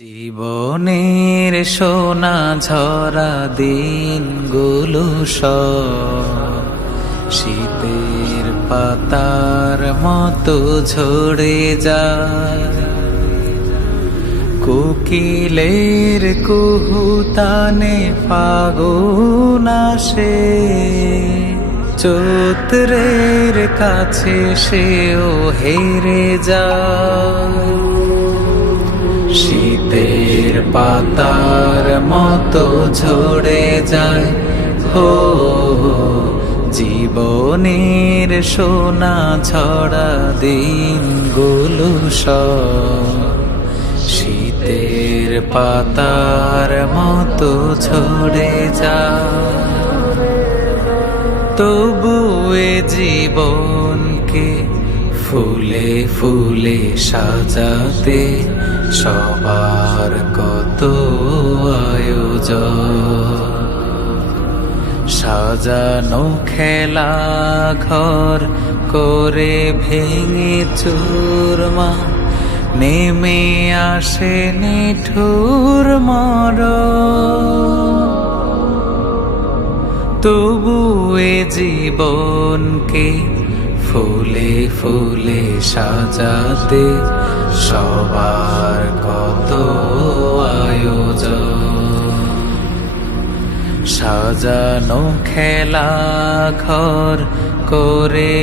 জীবনের সোনা ঝরা দিনগুলো সব শীতের পাতার মতো ঝরে যায়। কোকিলের কুহুতানে ফাগুন আসে, চৈত্রের কাছে সেও হেরে যায়। শীতের পাতার মতো ঝরে যায় হো জীবনের সোনা ঝরা দিনগুলো সব শীতের পাতার মতো ঝরে যায়। তবু এ জীবনকে ফুলে ফুলে সাজাতে সবার কত আয়োজন। সাজানো খেলা ঘর করে ভেঙে চুরমার নেমে আসে নিঠুর মরণ। তবু এ জীবনকে ফুলে ফুলে সাজাতে সবার কত আয়োজন। সাজানো খেলা ঘর করে